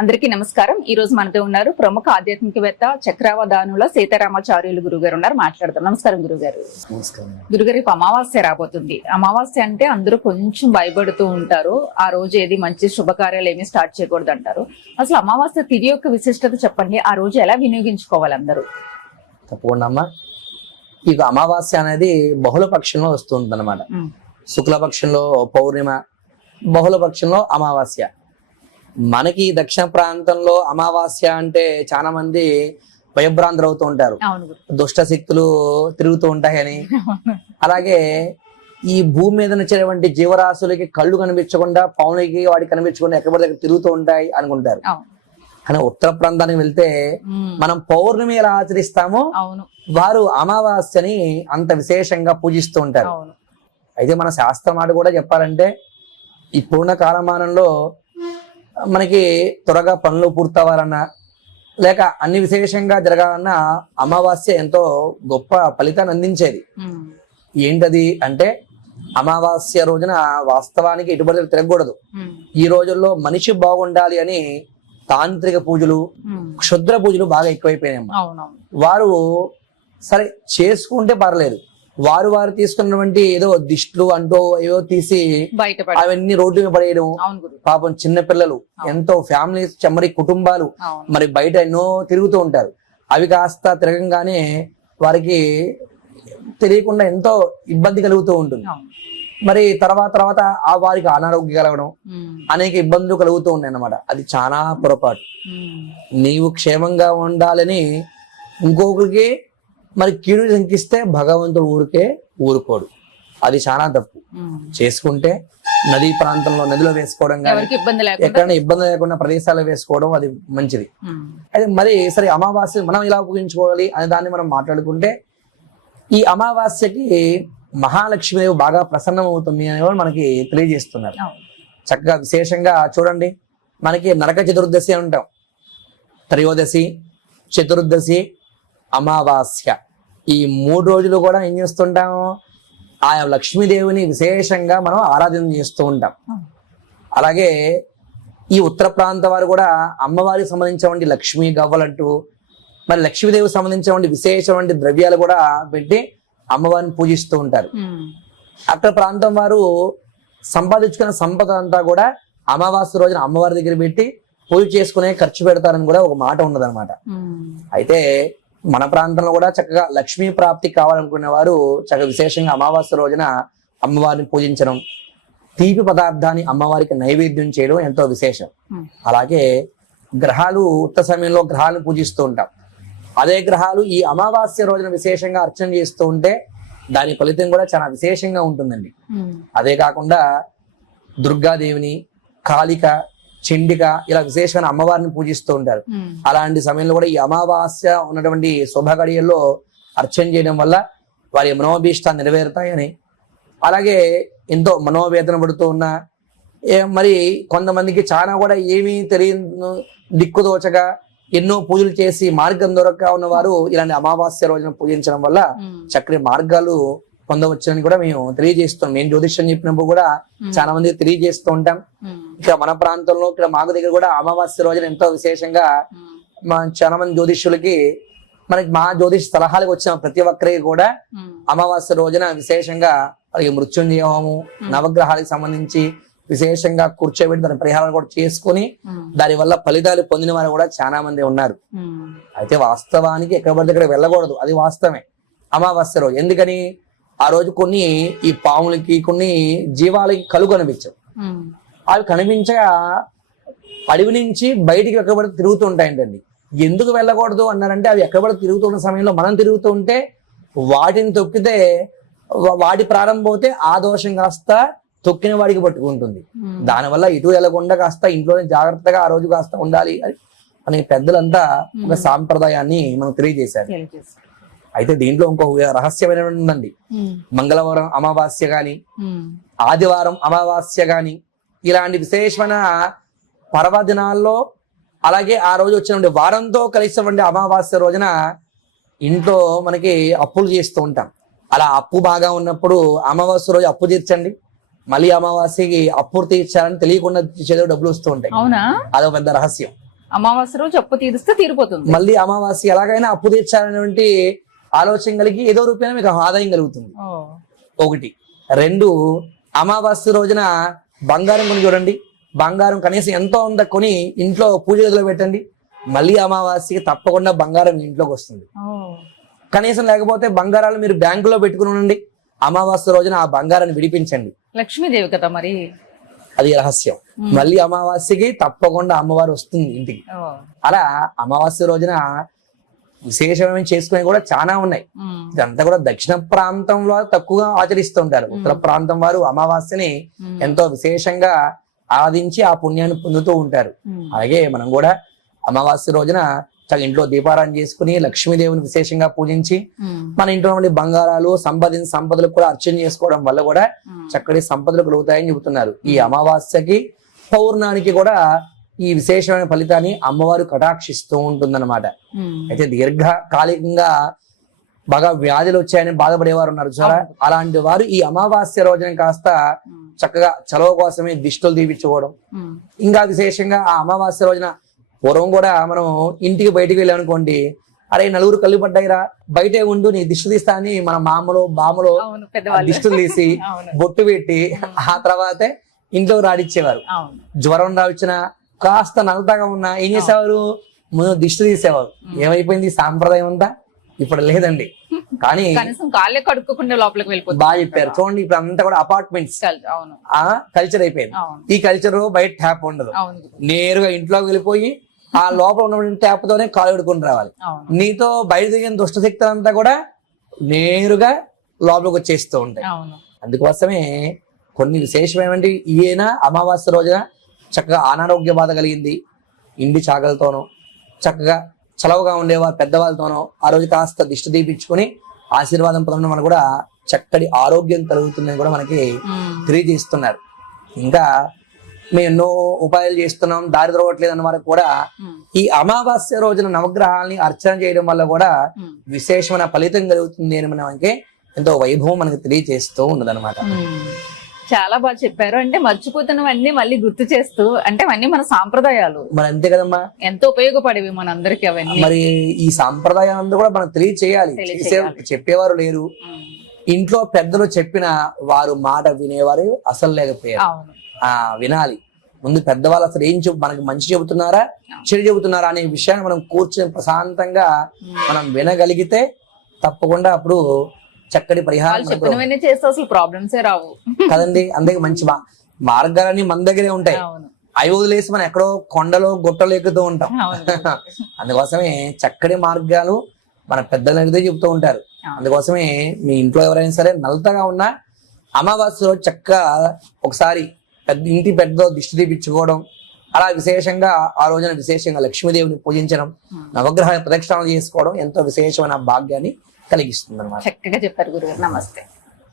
అందరికీ నమస్కారం. ఈ రోజు మనతో ఉన్నారు ప్రముఖ ఆధ్యాత్మికవేత్త చక్రావధానుల సీతారామాచార్యులు గురుగారు ఉన్నారు. మాట్లాడతాం. నమస్కారం గురుగారు. గురుగారు, ఇప్పుడు అమావాస్య రాబోతుంది. అమావాస్య అంటే అందరూ కొంచెం భయపడుతూ ఉంటారు. ఆ రోజు ఏది మంచి శుభకార్యాలు ఏమి స్టార్ట్ చేయకూడదు అంటారు. అసలు అమావాస్య తిథి యొక్క విశిష్టత చెప్పండి. ఆ రోజు ఎలా వినియోగించుకోవాలి అందరూ? తప్పకుండా అమ్మా. ఇక అమావాస్య అనేది బహుళ పక్షంలో వస్తుంది అనమాట. శుక్లపక్షంలో పౌర్ణిమ, బహుళ పక్షంలో అమావాస్య. మనకి దక్షిణ ప్రాంతంలో అమావాస్య అంటే చాలా మంది భయభ్రాంతులు అవుతూ ఉంటారు. దుష్ట శక్తులు తిరుగుతూ ఉంటాయని. అలాగే ఈ భూమి మీద నచ్చేటువంటి జీవరాశులకి కళ్ళు కనిపించకుండా, పౌనులకి వాడికి కనిపించకుండా ఎక్కడ దగ్గర తిరుగుతూ ఉంటాయి అనుకుంటారు. కానీ ఉత్తర ప్రాంతానికి వెళ్తే మనం పౌర్ణమి ఎలా ఆచరిస్తామో వారు అమావాస్యని అంత విశేషంగా పూజిస్తూ ఉంటారు. అయితే మన శాస్త్రం మాట కూడా చెప్పాలంటే ఇప్పుడున్న కాలమానంలో మనకి త్వరగా పనులు పూర్తవ్వాలన్నా లేక అన్ని విశేషంగా జరగాలన్నా అమావాస్య ఎంతో గొప్ప ఫలితాన్ని అందించేది. ఏంటది అంటే అమావాస్య రోజున వాస్తవానికి ఎటువంటి తిరగకూడదు. ఈ రోజుల్లో మనిషి బాగుండాలి అని తాంత్రిక పూజలు, క్షుద్ర పూజలు బాగా ఎక్కువైపోయినాయి. వారు సరే చేసుకుంటే పర్లేదు, వారు తీసుకున్నటువంటి ఏదో దిష్టులు అంటూ ఏవో తీసి అవన్నీ రోడ్డు మీద పడేయడం. పాపం చిన్న పిల్లలు, ఎంతో ఫ్యామిలీస్, చెమ్మరి కుటుంబాలు మరి బయట ఎన్నో తిరుగుతూ ఉంటారు. అవి కాస్త తిరగంగానే వారికి తెలియకుండా ఎంతో ఇబ్బంది కలుగుతూ ఉంటుంది. మరి తర్వాత ఆ వారికి అనారోగ్యం కలగడం, అనేక ఇబ్బందులు కలుగుతూ ఉన్నాయి అన్నమాట. అది చాలా పొరపాటు. నీవు క్షేమంగా ఉండాలని ఇంకొకరికి మరి కీడు శంకిస్తే భగవంతుడు ఊరుకోడు. అది చాలా తప్పు. చేసుకుంటే నదీ ప్రాంతంలో నదిలో వేసుకోవడం కానీ ఎక్కడైనా ఇబ్బంది లేకుండా ప్రదేశాల్లో వేసుకోవడం అది మంచిది. అయితే మరి సరే అమావాస్య మనం ఇలా ఉపయోగించుకోవాలి అనే దాన్ని మనం మాట్లాడుకుంటే, ఈ అమావాస్యకి మహాలక్ష్మీదేవి బాగా ప్రసన్నం అవుతుంది అని మనకి తెలియజేస్తున్నారు. చక్కగా విశేషంగా చూడండి, మనకి నరక చతుర్దశి అంటాం. త్రయోదశి, చతుర్దశి, అమావాస్య, ఈ 3 రోజులు కూడా ఏం చేస్తుంటాము? ఆయా లక్ష్మీదేవిని విశేషంగా మనం ఆరాధన చేస్తూ ఉంటాం. అలాగే ఈ ఉత్తర ప్రాంత వారు కూడా అమ్మవారికి సంబంధించినటువంటి లక్ష్మీ గవ్వలంటూ మరి లక్ష్మీదేవికి సంబంధించినటువంటి విశేషమైన ద్రవ్యాలు కూడా పెట్టి అమ్మవారిని పూజిస్తూ ఉంటారు. అక్కడ ప్రాంతం వారు సంపాదించుకున్న సంపద అంతా కూడా అమావాస్య రోజున అమ్మవారి దగ్గర పెట్టి పూజ చేసుకునే ఖర్చు పెడతారని కూడా ఒక మాట ఉన్నదన్నమాట. అయితే మన ప్రాంతంలో కూడా చక్కగా లక్ష్మీ ప్రాప్తి కావాలనుకునే వారు చక్కగా విశేషంగా అమావాస్య రోజున అమ్మవారిని పూజించడం, తీపి పదార్థాన్ని అమ్మవారికి నైవేద్యం చేయడం ఎంతో విశేషం. అలాగే గ్రహాలు ఉత్త సమయంలో గ్రహాలను పూజిస్తూ ఉంటాం. అదే గ్రహాలు ఈ అమావాస్య రోజున విశేషంగా అర్చన చేస్తూ ఉంటే దాని ఫలితం కూడా చాలా విశేషంగా ఉంటుందండి. అదే కాకుండా దుర్గాదేవిని, కాళిక, చండిక ఇలా విశేషమైన అమ్మవారిని పూజిస్తూ ఉంటారు. అలాంటి సమయంలో కూడా ఈ అమావాస్య ఉన్నటువంటి శుభ గడియల్లో అర్చన చేయడం వల్ల వారి మనోభీష్టాలు నెరవేరుతాయని, అలాగే ఎంతో మనోవేదన పడుతూ ఉన్న మరి కొంతమందికి చాలా కూడా ఏమీ తెలియదు, దిక్కుదోచగా ఎన్నో పూజలు చేసి మార్గం దొరక్క ఉన్నవారు ఇలాంటి అమావాస్య రోజున పూజించడం వల్ల చక్కటి మార్గాలు పొందవచ్చని కూడా మేము తెలియజేస్తాం. మేము జ్యోతిష్యం చెప్పినప్పుడు కూడా చాలా మంది తెలియజేస్తూ ఉంటాం. ఇక మన ప్రాంతంలో ఇక్కడ మాకు దగ్గర కూడా అమావాస్య రోజున ఎంతో విశేషంగా చాలా మంది జ్యోతిష్యులకి మనకి మా జ్యోతిష్ సలహాలకు వచ్చిన ప్రతి ఒక్కరికి కూడా అమావాస్య రోజున విశేషంగా వాళ్ళకి మృత్యుంజయ హోమం, నవగ్రహాలకు సంబంధించి విశేషంగా కూర్చోబెట్టి దాని పరిహారాలు కూడా చేసుకుని దాని వల్ల ఫలితాలు పొందిన వారు కూడా చాలా మంది ఉన్నారు. అయితే వాస్తవానికి ఎక్కడ పడితే ఇక్కడ వెళ్ళకూడదు, అది వాస్తవమే. అమావాస్య రోజు ఎందుకని? ఆ రోజు కొన్ని ఈ పాములకి, కొన్ని జీవాలకి కళ్ళు కనిపించవు. అవి కనిపించగా అడవి నుంచి బయటికి ఎక్కబడి తిరుగుతూ ఉంటాయంటండి. ఎందుకు వెళ్ళకూడదు అన్నారంటే, అవి ఎక్కబడి తిరుగుతున్న సమయంలో మనం తిరుగుతూ ఉంటే వాటిని తొక్కితే వాటి ప్రారంభం పోతే ఆ దోషం కాస్త తొక్కిన వాడికి పట్టుకుంటుంది. దానివల్ల ఇటు వెళ్ళకుండా కాస్త ఇంట్లోనే జాగ్రత్తగా ఆ రోజు కాస్త ఉండాలి అని పెద్దలంతా ఒక సాంప్రదాయాన్ని మనకు తెలియజేశారు. అయితే దీంట్లో ఇంకో రహస్యమైన ఉందండి. మంగళవారం అమావాస్య గాని, ఆదివారం అమావాస్య గాని ఇలాంటి విశేషమైన పర్వదినాల్లో, అలాగే ఆ రోజు వచ్చిన వారంతో కలిసినటువంటి అమావాస్య రోజున ఇంట్లో మనకి అప్పులు చేస్తూ ఉంటాం. అలా అప్పు బాగా ఉన్నప్పుడు అమావాస్య రోజు అప్పు తీర్చండి. మళ్ళీ అమావాస్యకి అప్పు తీర్చాలని తెలియకుండా చేదో డబ్బులు వస్తూ ఉంటాయి. అదొక పెద్ద రహస్యం. అమావాస్య రోజు అప్పు తీరిస్తే తీరిపోతుంది. మళ్ళీ అమావాస్య ఎలాగైనా అప్పు తీర్చాలనేటువంటి ఆలోచన కలిగి ఏదో రూపాయన మీకు ఆదాయం కలుగుతుంది. ఒకటి. రెండు, అమావాస్య రోజున బంగారం కొని చూడండి. బంగారం కనీసం ఎంతో ఉందా కొని ఇంట్లో పూజ గదిలో పెట్టండి. మళ్ళీ అమావాస్యకి తప్పకుండా బంగారం మీ ఇంట్లోకి వస్తుంది. కనీసం లేకపోతే బంగారాలు మీరు బ్యాంకులో పెట్టుకుని ఉండండి. అమావాస్య రోజున ఆ బంగారాన్ని విడిపించండి. లక్ష్మీదేవి కదా మరి, అది రహస్యం. మళ్ళీ అమావాస్యకి తప్పకుండా అమ్మవారు వస్తుంది ఇంటికి. అలా అమావాస్య రోజున విశేషమైన చేసుకునే కూడా చాలా ఉన్నాయి. ఇదంతా కూడా దక్షిణ ప్రాంతంలో తక్కువగా ఆచరిస్తూ ఉంటారు. ఉత్తర ప్రాంతం వారు అమావాస్యని ఎంతో విశేషంగా ఆరాధించి ఆ పుణ్యాన్ని పొందుతూ ఉంటారు. అలాగే మనం కూడా అమావాస్య రోజున ఇంట్లో దీపారాధన చేసుకుని లక్ష్మీదేవిని విశేషంగా పూజించి మన ఇంట్లో నుండి బంగారాలు సంపదలు కూడా అర్చన చేసుకోవడం వల్ల కూడా చక్కటి సంపదలు కలుగుతాయని చెబుతున్నారు. ఈ అమావాస్యకి పౌర్ణానికి కూడా ఈ విశేషమైన ఫలితాన్ని అమ్మవారు కటాక్షిస్తూ ఉంటుందన్నమాట. అయితే దీర్ఘకాలికంగా బాగా వ్యాధులు వచ్చాయని బాధపడేవారు ఉన్నారు చూసారా, అలాంటి వారు ఈ అమావాస్య రోజున కాస్త చక్కగా చలవ కోసమే దిష్టులు తీపించుకోవడం. ఇంకా విశేషంగా ఆ అమావాస్య రోజున పూర్వం కూడా మనం ఇంటికి బయటికి వెళ్ళామనుకోండి, అరే నలుగురు కళ్ళు పడ్డాయిరా బయటే ఉండు నీ దిష్టి తీస్తా అని మన మామలో బామలో దిష్టులు తీసి బొట్టు పెట్టి ఆ తర్వాతే ఇంట్లో రాడిచ్చేవారు. జ్వరం రావచ్చిన కాస్త నలతగా ఉన్నా ఏం చేసేవారు, ముందు దిష్టి తీసేవారు. ఏమైపోయింది సాంప్రదాయం అంతా? ఇప్పుడు లేదండి. కానీ కాళ్ళే కడుక్కోకుండా లోపలికి వెళ్ళిపోతుంది. బాగా చెప్పారు. చూడండి ఇప్పుడు అంతా కూడా అపార్ట్మెంట్స్ కల్చర్ అయిపోయింది. ఈ కల్చర్ బయట ట్యాప్ ఉండదు, నేరుగా ఇంట్లోకి వెళ్ళిపోయి ఆ లోపల ఉన్న ట్యాప్ తోనే కాలు కడుక్కొని రావాలి. నీతో బయట దిగిన దుష్టశక్తులు అంతా కూడా నేరుగా లోపలికి వచ్చేస్తూ ఉంటాయి. అందుకోసమే కొన్ని విశేషమైన ఈయన అమావాస్య రోజున చక్కగా అనారోగ్య బాధ కలిగింది ఇంటి చాకలతోనో చక్కగా చలవగా ఉండేవారు పెద్దవాళ్ళతోనో ఆ రోజు కాస్త దిష్టి తీపించుకొని ఆశీర్వాదం పొందడం వల్ల కూడా చక్కటి ఆరోగ్యం కలుగుతుందని కూడా మనకి తెలియజేస్తున్నారు. ఇంకా మేము ఎన్నో ఉపాయాలు చేస్తున్నాం దారి దొరకట్లేదు అన్న వారికి కూడా ఈ అమావాస్య రోజున నవగ్రహాలని అర్చన చేయడం వల్ల కూడా విశేషమైన ఫలితం కలుగుతుంది అని మనకి ఎంతో వైభవం మనకి తెలియజేస్తూ ఉన్నదన్నమాట. చాలా బాగా చెప్పారు. అంటే మర్చిపోతున్నవన్నీ మళ్ళీ గుర్తు చేస్తూ, అంటే అవన్నీ మన సాంప్రదాయాలు మరి అంతే కదమ్మా, ఎంతో ఉపయోగపడేవి మనందరికి అవన్నీ. మరి ఈ సాంప్రదాయాలంతా కూడా మనం తెలియచేయాలి. చెప్పేవారు లేరు. ఇంట్లో పెద్దలు చెప్పిన వారు మాట వినేవారు అసలు లేకపోయారు. వినాలి. ముందు పెద్దవాళ్ళు అసలు ఏం మనకి మంచి చెబుతున్నారా చెడు చెబుతున్నారా అనే విషయాన్ని మనం కూర్చొని ప్రశాంతంగా మనం వినగలిగితే తప్పకుండా అప్పుడు చక్కటి పరిహారం చేస్తే అసలు ప్రాబ్లమ్సే రావు కదండి. అందుకే మంచి మార్గాలన్నీ మన దగ్గరే ఉంటాయి. అవి వదిలేసి మనం ఎక్కడో కొండలో గుట్టలు ఎక్కుతూ ఉంటాం. అందుకోసమే చక్కటి మార్గాలు మన పెద్దలు అడిగితే చెప్తూ ఉంటారు. అందుకోసమే మీ ఇంట్లో ఎవరైనా సరే నలతగా ఉన్నా అమావాస్య రోజు చక్కగా ఒకసారి ఇంటి పెద్ద దిష్టి తీపించుకోవడం, అలా విశేషంగా ఆ రోజున విశేషంగా లక్ష్మీదేవిని పూజించడం, నవగ్రహ ప్రదక్షిణాలు చేసుకోవడం ఎంతో విశేషమైన భాగ్యాన్ని కలిగిస్తుంది అన్నమాట. చక్కగా చెప్పారు గురుగారు. నమస్తే.